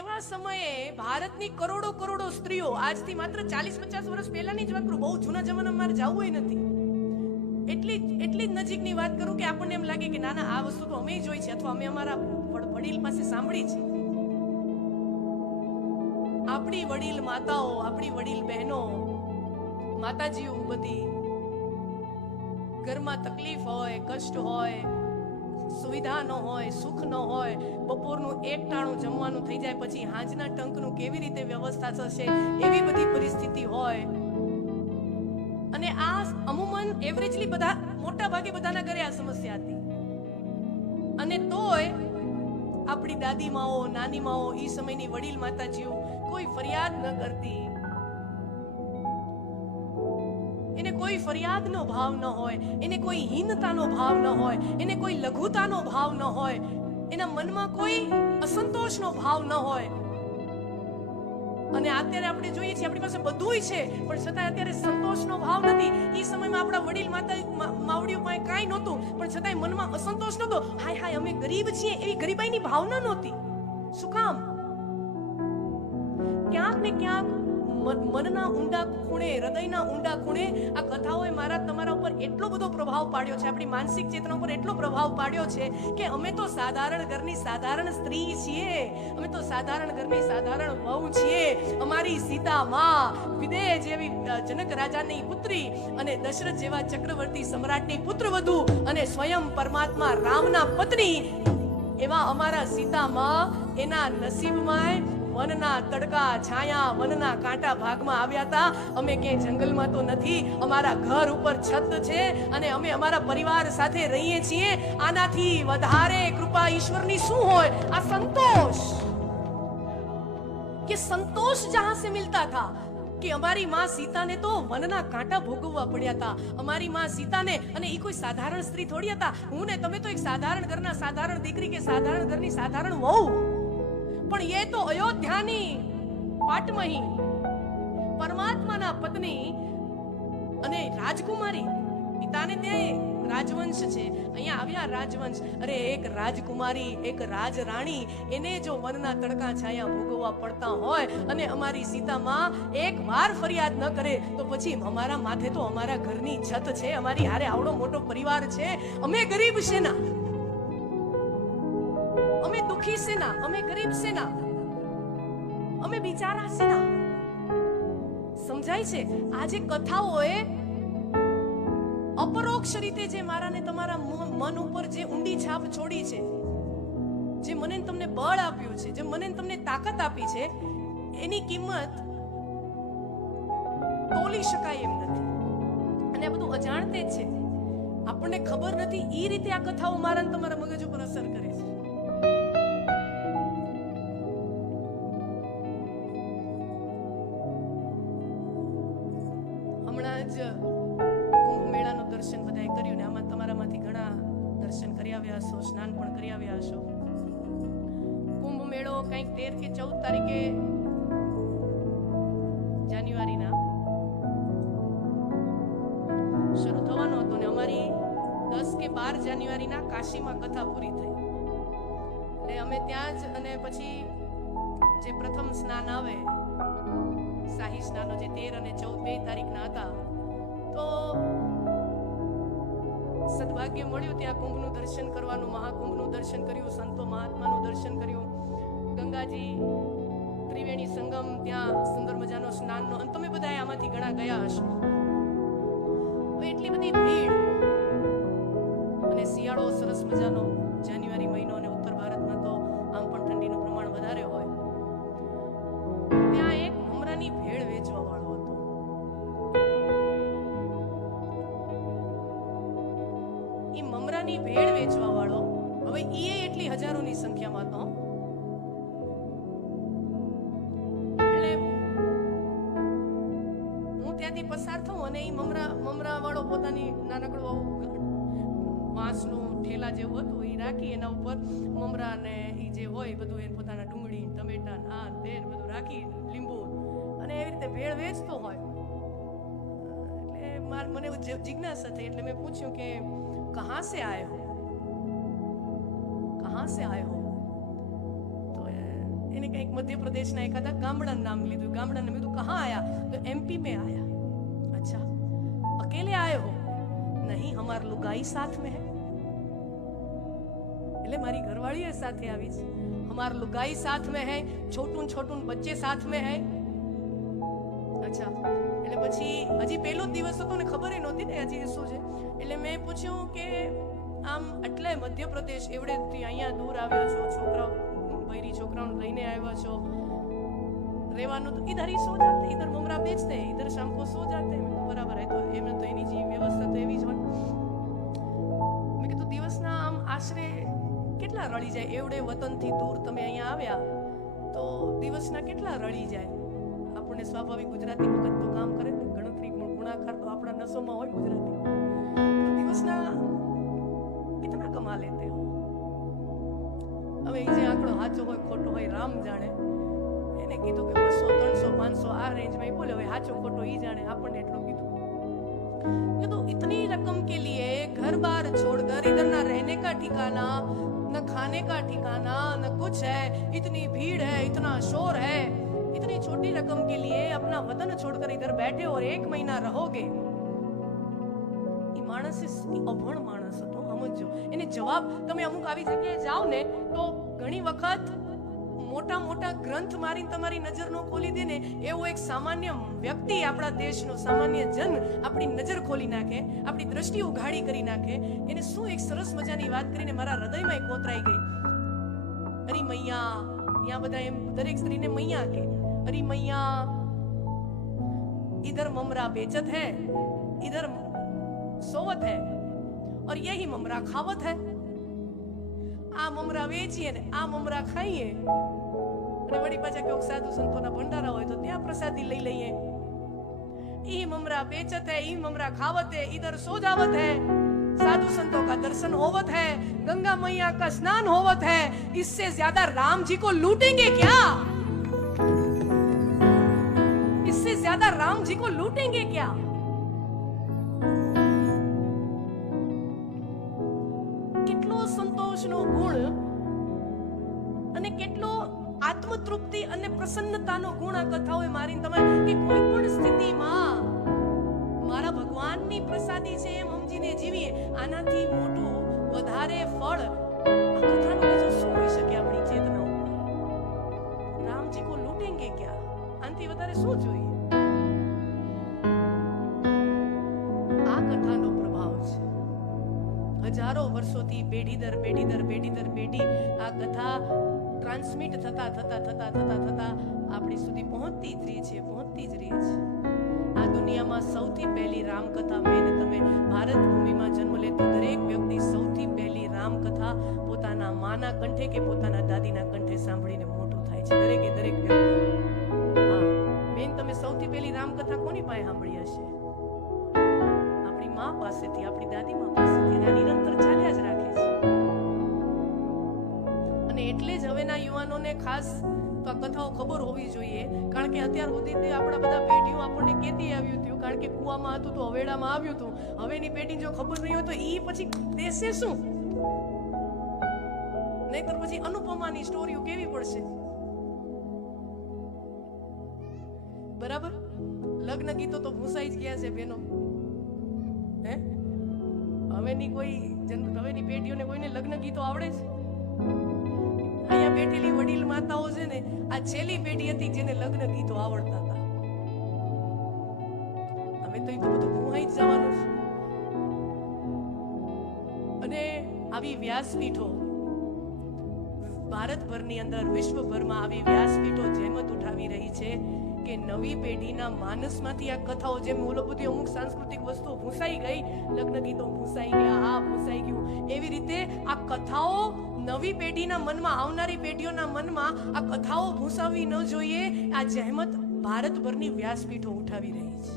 એવા સમયે ભારતની કરોડો કરોડો સ્ત્રીઓ, આજથી માત્ર 40-50 વર્ષ પહેલાની જ વાત કરું, બહુ જૂના જમાનામાં મારે જવું નથી, એટલી જ નજીકની વાત કરું કે આપણને એમ લાગે કે ના ના આ વસ્તુ તો અમે જોઈ છે અથવા અમે અમારા વડીલ પાસે સાંભળી છે. આપણી વડીલ માતાઓ, આપણી વડીલ બહેનો, માતાજીઓ બધી ઘરમાં તકલીફ હોય, કષ્ટ હોય, સુવિધા ન હોય, સુખ ન હોય, બપોરનું એક ટાણું જમવાનું થઈ જાય પછી હાંજના ટંકનું કેવી રીતે વ્યવસ્થા થશે એવી બધી પરિસ્થિતિ હોય. અને આ અમુમન એવરેજલી બધા મોટા ભાગે બધાના ઘરે આ સમસ્યા હતી. અને તોય આપણી દાદી માઓ, નાની માઓ, એ સમયની વડીલ માતાજીઓ કોઈ ફરિયાદ ન કરતી. એને કોઈ ફરિયાદનો ભાવ ન હોય, એને કોઈ હીનતાનો ભાવ ન હોય, એને કોઈ લઘુતાનો ભાવ ન હોય, એના મનમાં કોઈ અસંતોષનો ભાવ ન હોય. અને અત્યારે આપણે જોઈએ છીએ આપણી પાસે બધુંય છે પણ છતાં અત્યારે સંતોષનો ભાવ નથી. એ સમયમાં આપણા વડીલ માવડીઓ પાસે કાંઈ નહોતું પણ છતાંય મનમાં અસંતોષ નહોતો. હાય હાય અમે ગરીબ છીએ એવી ગરીબાઈની ભાવના નહોતી. શું કામ? ક્યાંક ને ક્યાંક મનના ઊંડા ખૂણે, હૃદયના ઊંડા ખૂણે આ કથાઓએ મારા તમારા ઉપર એટલો બધો પ્રભાવ પાડ્યો છે, આપણી માનસિક ચેતના ઉપર એટલો પ્રભાવ પાડ્યો છે કે અમે તો સાધારણ ઘરની સાધારણ સ્ત્રી છીએ, અમે તો સાધારણ ઘરની સાધારણ વહુ છીએ. અમારી સીતા માં, વિદેહ જેવી જનક રાજાની પુત્રી અને દશરથ જેવા ચક્રવર્તી સમ્રાટની પુત્રવધુ અને સ્વયં પરમાત્મા રામના પત્ની એવા અમારા સીતા માં એના નસીબમાં વનના તડકા છાયા, વનના કાંટા ભાગમાં આવ્યા હતા. અમે ક્યાંય જંગલમાં તો નથી, અમારા ઘર ઉપર છત છે અને અમે અમારા પરિવાર સાથે રહીએ છીએ. આનાથી વધારે કૃપા ઈશ્વરની શું હોય? આ સંતોષ, કે સંતોષ જહાં સે મિલતા થા કે અમારી માં સીતાને તો વનના કાંટા ભોગવવા પડ્યા હતા. અમારી માં સીતાને, અને એ કોઈ સાધારણ સ્ત્રી થોડી હતા. હું ને તમે તો એક સાધારણ ઘરના સાધારણ દીકરી કે સાધારણ ઘરની સાધારણ વહુ, પણ એ તો અયોધ્યાની પાટમહી, પરમાત્માના પત્ની અને રાજકુમારી. પિતાને ત્યાં રાજવંશ છે, અહીંયા આવ્યા રાજવંશ. અરે એક રાજકુમારી, એક રાજરાણી, એને જો વનના તડકા છાયા ભોગવવા પડતા હોય અને અમારી સીતામાં એક વાર ફરિયાદ ન કરે તો પછી અમારા માથે તો અમારા ઘરની છત છે, અમારી હારે આવડો મોટો પરિવાર છે. અમે ગરીબ છે ના, અમે દુખી છે ના, અમે ગરીબ છે ના, અમે બિચારા છે ના. સમજાય છે? આજે કથાઓએ અપરોક્ષ રીતે જે મારા ને તમારા મન ઉપર જે ઊંડી છાપ છોડી છે, જે મને તમને બળ આપ્યું છે, જે મને તમને તાકાત આપી છે, એની કિંમત તોલી શકાય એમ નથી. અને આ બધું અજાણતે જ છે, આપણને ખબર નથી. એ રીતે આ કથાઓ મારા ને તમારા મગજ ઉપર અસર કરે છે. હમણાં જ કુંભ મેળાનું દર્શન બધાએ કર્યું ને આમાં તમારામાંથી ઘણા દર્શન કરી આવ્યા હશો, સ્નાન પણ કરી આવ્યા હશો. કુંભ મેળો કંઈક 13 કે 14 તારીખે જાન્યુઆરીના શરૂ થવાનો હતો ને અમારી 10 કે 12 જાન્યુઆરીના કાશીમાં કથા પૂરી થઈ. એટલે અમે ત્યાં જ, અને પછી જે પ્રથમ સ્નાન આવે શાહી સ્નાનો જે 13 અને 14 બે તારીખના હતા, તો સદભાગ્ય મળ્યું ત્યાં કુંભનું દર્શન કરવાનું, મહાકુંભનું દર્શન કર્યું, સંતો મહાત્માનું દર્શન કર્યું, ગંગાજી ત્રિવેણી સંગમ, ત્યાં સુંદર મજાનો સ્નાનનો. અને તમે બધા આમાંથી ઘણા ગયા હશો. એટલી બધી ભીડ, અને શિયાળો સરસ મજાનો જાન્યુઆરી મહિનો, અને ઉત્તર ભારતમાં તો આમ પણ ઠંડીનું પ્રમાણ વધારે હોય. ત્યાં એક મમરાની ભેળ વેચવા વાળો હતો. એ મમરાની ભેળ વેચવા વાળો, હવે એ એટલી હજારોની સંખ્યામાં હતો. એટલે હું ત્યાંથી પસાર થઉં અને એ મમરા વાળો પોતાની નાનકડું વાંસનું ઠેલા જેવું હતું, એ રાખી એના ઉપર મમરા ને એ જે હોય બધું, એ પોતાના ડુંગળી, ટમેટા, આ તેલ બધું રાખી, લીંબુ, અને એવી રીતે ભેળ વેચતો હોય. એટલે મને જિજ્ઞાસા થઈ, એટલે મેં પૂછ્યું કે કહાં સે આયે હો, કહાં સે આયે હો? તો એને કંઈક મધ્ય પ્રદેશના એખાદા ગામડાનું નામ લીધું. ગામડાને મેં કીધું કહા આયા? તો એમપી में आया. अच्छा अकेले आए हो? नहीं हमार लुगाई साथ में है. એટલે મારી ઘરવાળી સાથે આવી છે. हमार लुगाई साथ में है, छोटून छोटून बच्चे साथ में है. अच्छा એટલે પછી હજી પહેલો દિવસ હતો ને ખબર નહોતી ને હજી શું છે. એટલે મેં પૂછ્યું કે આમ એટલે મધ્યપ્રદેશ એવડેથી અહીંયા દૂર આવ્યા છો, છોકરાઓ બૈરી છોકરાઓને લઈને આવ્યા છો, રહેવાનું તો इधर ही सो जाते, इधर ममरा बेचते हैं, इधर शाम को सो जाते हैं. બરાબર है. તો એમને તો એની જે વ્યવસ્થા તો એવી જ હોય. મેં કીધું દિવસના આમ આશરે કેટલા રળી જાય? એવડે વતનથી દૂર તમે અહીંયા આવ્યા તો દિવસના કેટલા રળી જાય? આપણને સ્વાભાવિક ગુજરાતી મગજ તો કામ કરે ને, ગણતરી ગુણાકાર તો આપણા નસોમાં હોય ગુજરાતી. તો દિવસના कितना कमा लेते हो? હવે જે આંકડો સાચો હોય ખોટો હોય રામ જાણે. એને કીધું કે 200 300 500 આ રેન્જમાં બોલે. હવે સાચો ખોટો ઈ જાણે, આપણને એટલું કીધું. तो इतनी रकम के लिए घर बार छोड़कर इधर ना रहने का ठिकाना, न खाने का ठिकाना, न कुछ है, इतनी भीड़ है, इतना शोर है, इतनी छोटी रकम के लिए अपना वतन छोड़कर इधर बैठे और 1 महीना रहोगे. मानस अभण मानस હતો. સમજો એને જવાબ. તમે અમુક આવી જગ્યાએ જાઓ ને તો ઘણી વખત મોટા મોટા ગ્રંથ મારીને તમારી નજર નો ખોલી દે ને એવો એક સામાન્ય વ્યક્તિ આપણા દેશનો સામાન્ય જન આપણી નજર ખોલી નાખે, આપણી દ્રષ્ટિ ઉઘાડી કરી નાખે. એને શું એક સરસ મજાની વાત કરીને મારા હૃદયમાં કોતરાઈ ગઈ. અરે મૈયા, અહીંયા બધા એમ દરેક સ્ત્રીને મૈયા કે. અરે મૈયા, इधर ममरा बेचत है, इधर सोवत है और यही ममरा खावत है. આ મમરા વેચીએ ને આ મમરા ખાઈએ અને વળી પાછા કોઈક સાધુ સંતોના ભંડારા હોય તો ત્યાં પ્રસાદી લઈ લઈએ. ઈ મમરા બેચત है, ई ममरा खावत है, इधर सो जावत है, साधु संतों का दर्शन होवत है, गंगा मैया का स्नान होवत है. इससे ज्यादा राम जी को लूटेंगे क्या? इससे ज्यादा राम जी को लूटेंगे क्या? કેટલો સંતોષનો ગુણ અને કેટલો આત્મતૃપ્તિ અને પ્રસન્નતાનો ગુણ આ કથાઓએ મારીને તમે કે કોઈ પણ સ્થિતિમાં મારા ભગવાનની પ્રસાદી છે એમ સમજીને જીવીએ. આનાથી મોટું વધારે ફળ આ કથાનું બીજું શું હોઈ શકે આપણી ચેતના ઉપર? રામજી કો લૂટેંગે ક્યાં? આનાથી વધારે શું જોઈએ? આ કથાનો પ્રભાવ છે. હજારો વર્ષોથી પેઢી દર પેઢી દર પેઢી દર પેઢી આ કથા ટ્રાન્સમિટ થતા થતા થતા થતા થતા આપણી સુધી પહોંચતી જ રહી છે, પહોંચતી જ રહી છે. આ દુનિયામાં સૌથી પહેલી રામકથા મેં તમે ભારત ભૂમિમાં જન્મ લેતો દરેક વ્યક્તિ સૌથી પહેલી રામકથા પોતાના માના કંઠે કે પોતાના દાદીના કંઠે સાંભળીને મોટો થાય છે. દરેકે દરેક વ્યક્તિ. હા બેન, તમે સૌથી પહેલી રામકથા કોની પાસે સાંભળી હશે? આપણી મા પાસેથી, આપણી દાદી મા પાસેથી. અને નિરંતર ચાલ્યા જ રાખે છે. અને એટલે જ હવેના યુવાનોને ખાસ તો આ કથાઓ ખબર હોવી જોઈએ. કારણ કે અત્યાર સુધી આપણા બધા પેઢીઓ આપણને કેતી આવ્યું હતું. કારણ કે કુવામાં હતું તો હવેડામાં આવ્યું હતું. હવેની પેઢી જો ખબર નહીં હોય તો ઈ પછી દેશે શું? નહીતર પછી અનુપમાની સ્ટોરીઓ કેવી પડશે? બરાબર. લગ્ન ગીતો તો ભૂસાઈ જ ગયા છે બેનો. હે, હવેની પેઢીઓને કોઈને લગ્ન ગીતો આવડે છે? અહીંયા બેઠેલી વડીલ માતાઓ છે ને, આ છેલ્લી પેઢી હતી જેને લગ્ન ગીતો આવડતા હતા. હવે તો એ તો બધું ભૂહાઈ જ જવાનું છે. અને આવી વ્યાસપીઠો ભારતભરની અંદર, વિશ્વભરમાં આવી વ્યાસપીઠો જહેમત ઉઠાવી રહી છે કે નવી પેઢીના માનસમાંથી આ કથાઓ, જેમ ઓલો બધી અમુક સાંસ્કૃતિક વસ્તુઓ ભૂસાઈ ગઈ, લગ્ન ગીતો ભૂસાઈ ગયા, આ ભૂસાઈ ગયું, એવી રીતે આ કથાઓ નવી પેઢીના મનમાં, આવનારી પેઢીઓના મનમાં આ કથાઓ ભૂસાવી ન જોઈએ. આ જહેમત ભારતભરની વ્યાસપીઠો ઉઠાવી રહી છે.